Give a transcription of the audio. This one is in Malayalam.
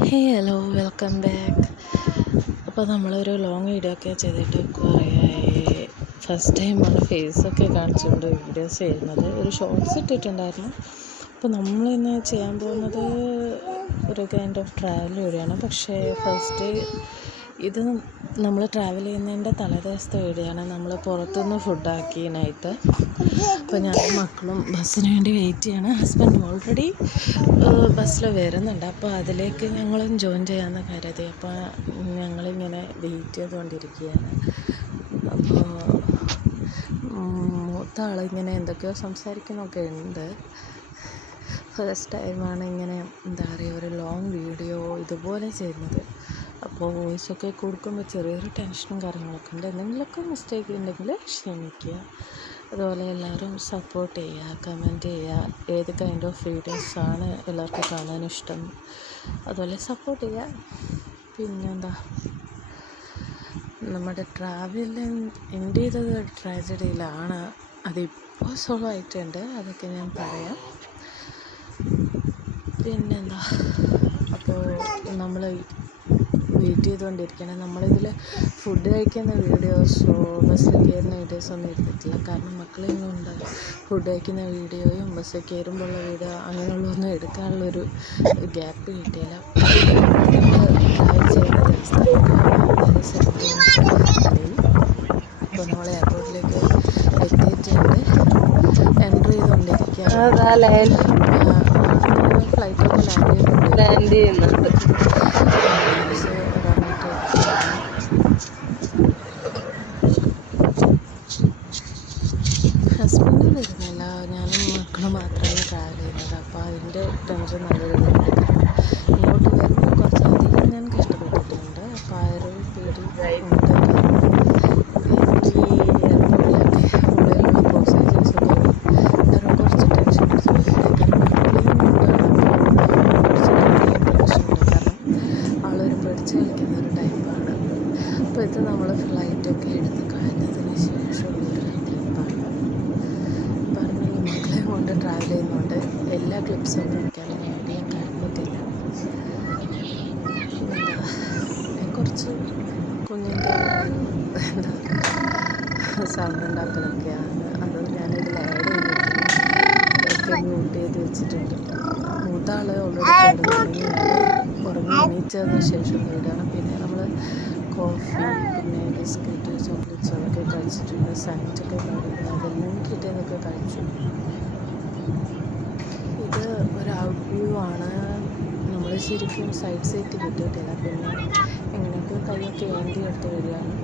ഹേ ഹലോ വെൽക്കം ബാക്ക്. അപ്പോൾ നമ്മളൊരു ലോങ് വീഡിയോ ഒക്കെ ചെയ്തിട്ട് കുറേയായി. ഫസ്റ്റ് ടൈമാണ് ഫേസൊക്കെ കാണിച്ചുകൊണ്ട് വീഡിയോസ് ചെയ്യുന്നത്. ഒരു ഷോർട്സ് ഇട്ടിട്ടുണ്ടായിരുന്നു. അപ്പോൾ നമ്മളിന്ന് ചെയ്യാൻ പോകുന്നത് ഒരു കൈൻഡ് ഓഫ് ട്രാവൽ വീഡിയോയാണ്. പക്ഷേ ഫസ്റ്റ് ഇത് നമ്മൾ ട്രാവൽ ചെയ്യുന്നതിൻ്റെ തലേദിവസത്തെ വീഡിയോയാണ്. നമ്മൾ പുറത്തുനിന്ന് ഫുഡാക്കി നൈറ്റ്. അപ്പോൾ ഞാൻ മക്കളും ബസ്സിന് വേണ്ടി വെയിറ്റ് ചെയ്യാണ്. ഹസ്ബൻഡ് ഓൾറെഡി ബസ്സിൽ വരുന്നുണ്ട്. അപ്പോൾ അതിലേക്ക് ഞങ്ങളും ജോയിൻ ചെയ്യാമെന്ന് കരുതി. അപ്പോൾ ഞങ്ങളിങ്ങനെ വെയിറ്റ് ചെയ്തുകൊണ്ടിരിക്കുകയാണ്. അപ്പോൾ മൂത്ത ആളിങ്ങനെ എന്തൊക്കെയോ സംസാരിക്കുന്നൊക്കെ ഉണ്ട്. ഫസ്റ്റ് ടൈമാണ് ഇങ്ങനെ എന്താ പറയുക ഒരു ലോങ് വീഡിയോ ഇതുപോലെ ചെയ്യുന്നത്. അപ്പോൾ വോയിസൊക്കെ കൊടുക്കുമ്പോൾ ചെറിയൊരു ടെൻഷനും കാര്യങ്ങളൊക്കെ ഉണ്ട്. എന്തെങ്കിലുമൊക്കെ മിസ്റ്റേക്ക് ഉണ്ടെങ്കിൽ ക്ഷമിക്കുക. അതുപോലെ എല്ലാവരും സപ്പോർട്ട് ചെയ്യുക, കമൻറ്റ് ചെയ്യുക. ഏത് കൈൻഡ് ഓഫ് വീഡിയോസാണ് എല്ലാവർക്കും കാണാൻ ഇഷ്ടം, അതുപോലെ സപ്പോർട്ട് ചെയ്യുക. പിന്നെന്താ, നമ്മുടെ ട്രാവൽ എൻഡ് ചെയ്തത് ട്രാജഡിയിലാണ്. അതിപ്പോൾ സോൾവ് ആയിട്ടുണ്ട്, അതൊക്കെ ഞാൻ പറയാം. പിന്നെന്താ, അപ്പോൾ നമ്മൾ വെയിറ്റ് ചെയ്തുകൊണ്ടിരിക്കുകയാണ്. നമ്മളിതിൽ ഫുഡ് കഴിക്കുന്ന വീഡിയോസോ ബസ്സിൽ കയറുന്ന വീഡിയോസൊന്നും എടുത്തിട്ടില്ല. കാരണം മക്കളൊന്നും ഉണ്ട്. ഫുഡ് കഴിക്കുന്ന വീഡിയോയും ബസ്സിൽ കയറുമ്പോഴുള്ള വീഡിയോ അങ്ങനെയുള്ളതൊന്നും എടുക്കാനുള്ളൊരു ഗ്യാപ്പ് കിട്ടിയില്ല. ട്രാവൽ ചെയ്യുന്ന ഇപ്പോൾ നമ്മൾ എയർപോർട്ടിലേക്ക് എത്തിയിട്ടുണ്ട്. എൻ്റർ ചെയ്തുകൊണ്ടിരിക്കുകയാണ്. ഫ്ലൈറ്റൊക്കെ ലാൻഡ് ചെയ്യുന്നുണ്ട്. ഹസ്ബൻഡ് വരുന്നില്ല, ഞാനും മക്കളും മാത്രമാണ് ട്രാവൽ ചെയ്യുന്നത്. അപ്പോൾ അതിൻ്റെ ടെൻഷൻ നല്ല രീതിയിലുണ്ട്. ഇങ്ങോട്ട് വരുമ്പോൾ കുറച്ചധികം ഞാൻ കഷ്ടപ്പെട്ടിട്ടുണ്ട്. അപ്പോൾ ആ ഒരു പേടി ഉണ്ട്. എനിക്ക് എയർപോർട്ടിലൊക്കെ ഉള്ളിലുള്ള പ്രോസേസേഴ്സൊക്കെ എല്ലാവരും കുറച്ച് ടെൻഷൻ അടിച്ചു. ആളൊരു പിടിച്ച് കളിക്കുന്ന ഒരു ടൈപ്പാണ്. അപ്പോൾ ഇത് നമ്മൾ ഫ്ലൈറ്റൊക്കെ എടുത്ത് കഴിഞ്ഞതിന് ശേഷമുള്ളൊരു ക്ലിപ്പാണ്. പറഞ്ഞാൽ മക്കളെ കൊണ്ട് ട്രാവൽ ചെയ്യുന്നതുകൊണ്ട് എല്ലാ ക്ലിപ്സൊന്നും എനിക്കങ്ങനെ ആഡ് ചെയ്യാൻ കഴിഞ്ഞിട്ടില്ല. കുറച്ച് കുഞ്ഞിൻ്റെ എന്താ സൗണ്ട് ഉണ്ടാക്കലൊക്കെയാണ്. അത് ഞാനിതിൽ ആഡ് ചെയ്തിട്ടുണ്ട്. ഒക്കെ മ്യൂട്ട് ചെയ്ത് വെച്ചിട്ടുണ്ട്. മൂത്ത ആൾ ഓൾറെഡി ഉറങ്ങി എണീച്ചതിന് ശേഷം വീടാണ്. പിന്നെ നമ്മൾ കോഫി, പിന്നെ ബിസ്ക്കറ്റ്, ചോക്ലേറ്റ്സ് അതൊക്കെ കഴിച്ചിട്ടുണ്ട്. സാൻഡ്വിച്ചൊക്കെ കഴിക്കുന്നത് അതെല്ലാം കിട്ടിയതൊക്കെ കഴിച്ചു. ഇത് ഒരു ഔട്ട് വ്യൂ ആണ്. നമ്മൾ ശരിക്കും സൈഡ് സീറ്റ് കിട്ടിയിട്ടില്ല. പിന്നെ എങ്ങനെയൊക്കെ കൈയൊക്കെ ഏന്തി എടുത്ത് വരികയാണ്.